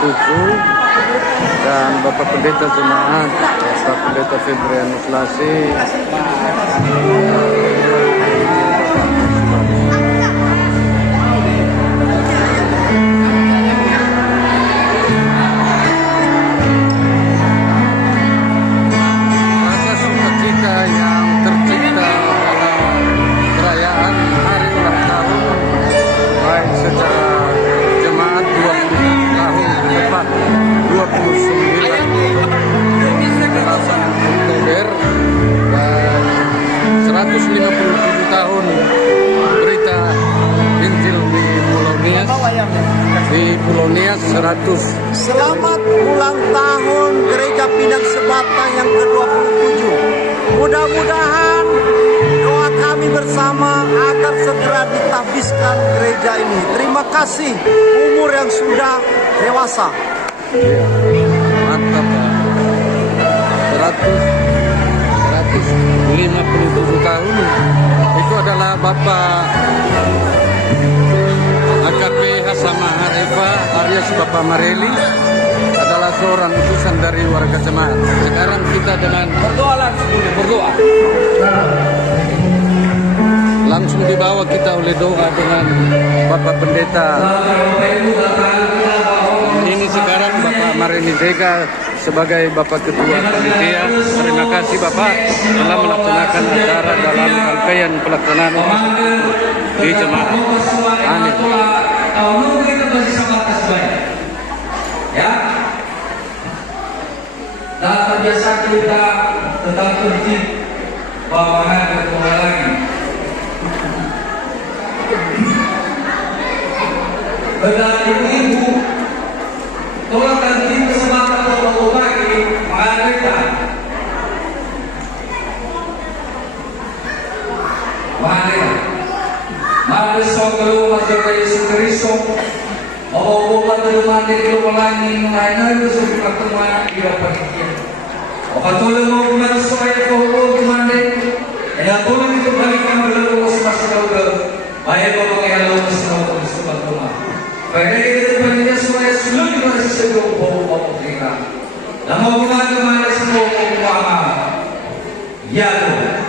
ke-27 dan Bapak Pendeta Jemaat Bapak Pendeta Febrianus Lasi. Di Pulau Nias 100. Selamat ulang tahun Gereja Pinang Sebatang yang ke-27. Mudah-mudahan doa kami bersama agar segera ditahbiskan gereja ini. Terima kasih umur yang sudah dewasa. Ya, mantap ya. 157 tahun. Itu adalah Bapak AKP Hasama Harefa alias Bapak Mareli, adalah seorang utusan dari warga jemaat. Sekarang kita dengan berdoa. Langsung dibawa kita oleh doa dengan Bapak Pendeta. Ini sekarang Bapak Mareli Zega sebagai Bapak Ketua Panitia. Terima kasih Bapak telah melaksanakan acara dalam rangkaian pelaksanaan di jemaat. Amin. Tahun kita masih sangat sebanyak, ya. Dan terbiasa kita tetap tertib bahwa berdoa lagi. Benar ibu, tolong ganti kesempatan berdoa lagi, mereka. Mari sokolo masalah Yesus Kristus, obat rumah di keluarga mengenai itu sudah ketemu dia pergi. Obat tolong mau kemana supaya kau kemana? Ya tolong itu balikan dulu masih tahu ke, baik bapak yang lalu masih tahu ke surat rumah. Pada itu pentingnya supaya seluruh kita sesuatu bapak kita. Dan mau kemana semua kemana? Ya tuh.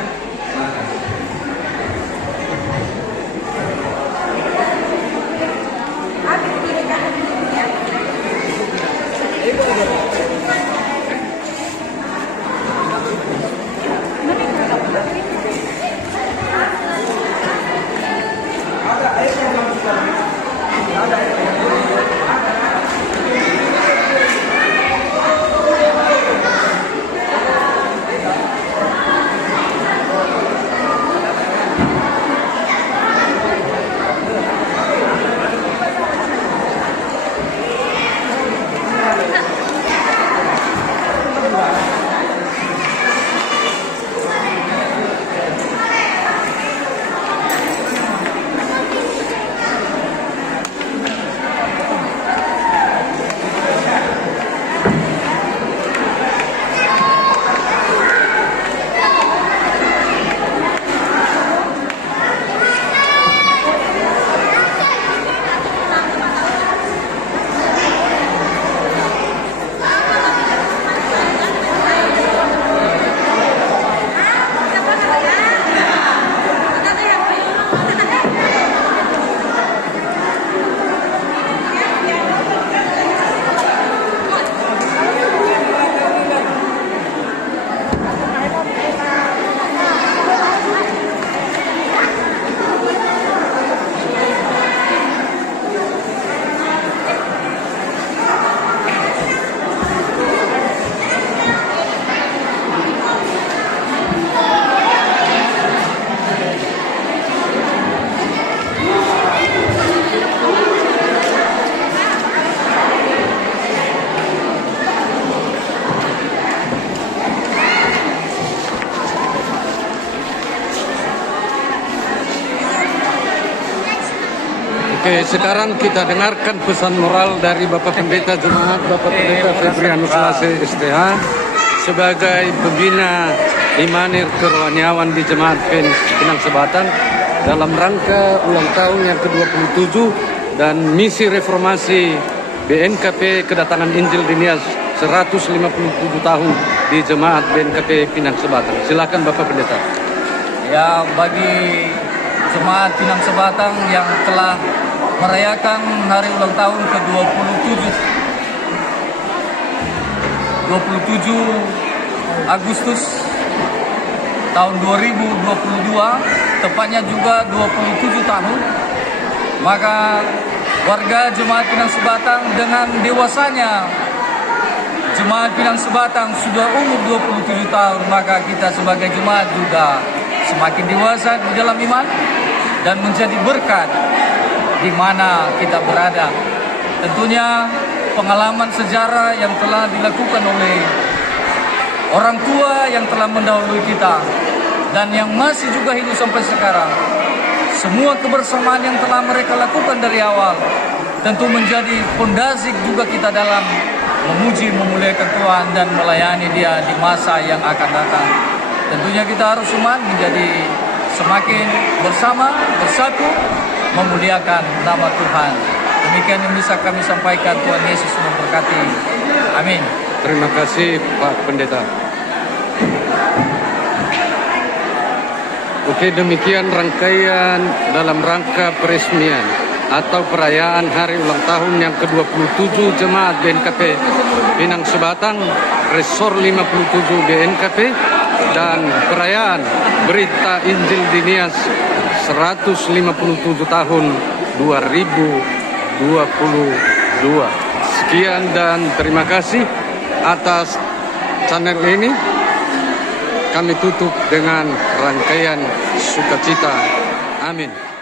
Oke, sekarang kita dengarkan pesan moral dari Bapak Pendeta Jemaat, Bapak Pendeta Febrianus Lasi STH sebagai pembina Imanir Kerohaniawan di Jemaat Pinang Sebatang dalam rangka ulang tahun yang ke-27 dan misi reformasi BNKP kedatangan Injil Dinias 157 tahun di Jemaat BNKP Pinang Sebatang. Silakan Bapak Pendeta. Ya, bagi Jemaat Pinang Sebatang yang telah merayakan hari ulang tahun ke-27 Agustus tahun 2022, tepatnya juga 27 tahun, maka warga Jemaat Pinang Sebatang dengan dewasanya Jemaat Pinang Sebatang sudah umur 27 tahun, maka kita sebagai jemaat juga semakin dewasa di dalam iman dan menjadi berkat di mana kita berada. Tentunya pengalaman sejarah yang telah dilakukan oleh orang tua yang telah mendahului kita dan yang masih juga hidup sampai sekarang, semua kebersamaan yang telah mereka lakukan dari awal tentu menjadi fondasi juga kita dalam memuji, memuliakan Tuhan dan melayani Dia di masa yang akan datang. Tentunya kita harus umat menjadi semakin bersama, bersatu, memuliakan nama Tuhan. Demikian yang bisa kami sampaikan. Tuhan Yesus memberkati. Amin. Terima kasih Pak Pendeta. Oke, demikian rangkaian dalam rangka peresmian atau perayaan hari ulang tahun yang ke-27 Jemaat BNKP Pinang Sebatang Resor 57 BNKP dan perayaan Berita Injil Dinias 157 tahun 2022. Sekian dan terima kasih atas channel ini. Kami tutup dengan rangkaian sukacita. Amin.